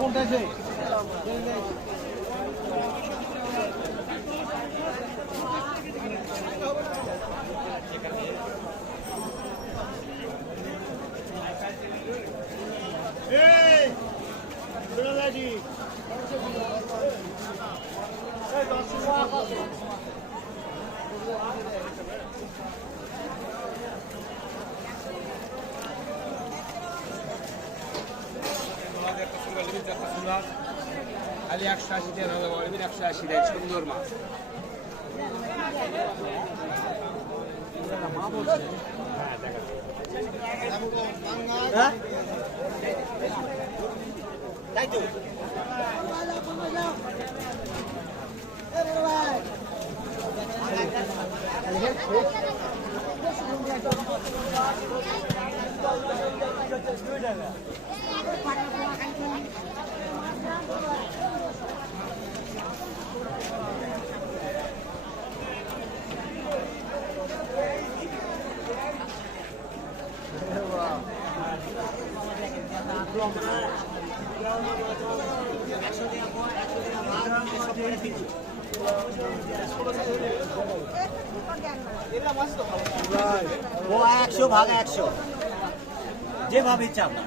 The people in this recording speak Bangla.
কোনটা আছে Ali 180 টাকা হলো বলে 180 টাকা সুন্দর মাছ মা বলছে হ্যাঁ দেখা হ্যাঁ তাই তো ও 100 ভাগ 100 যেভাবে ইচ্ছা আপনার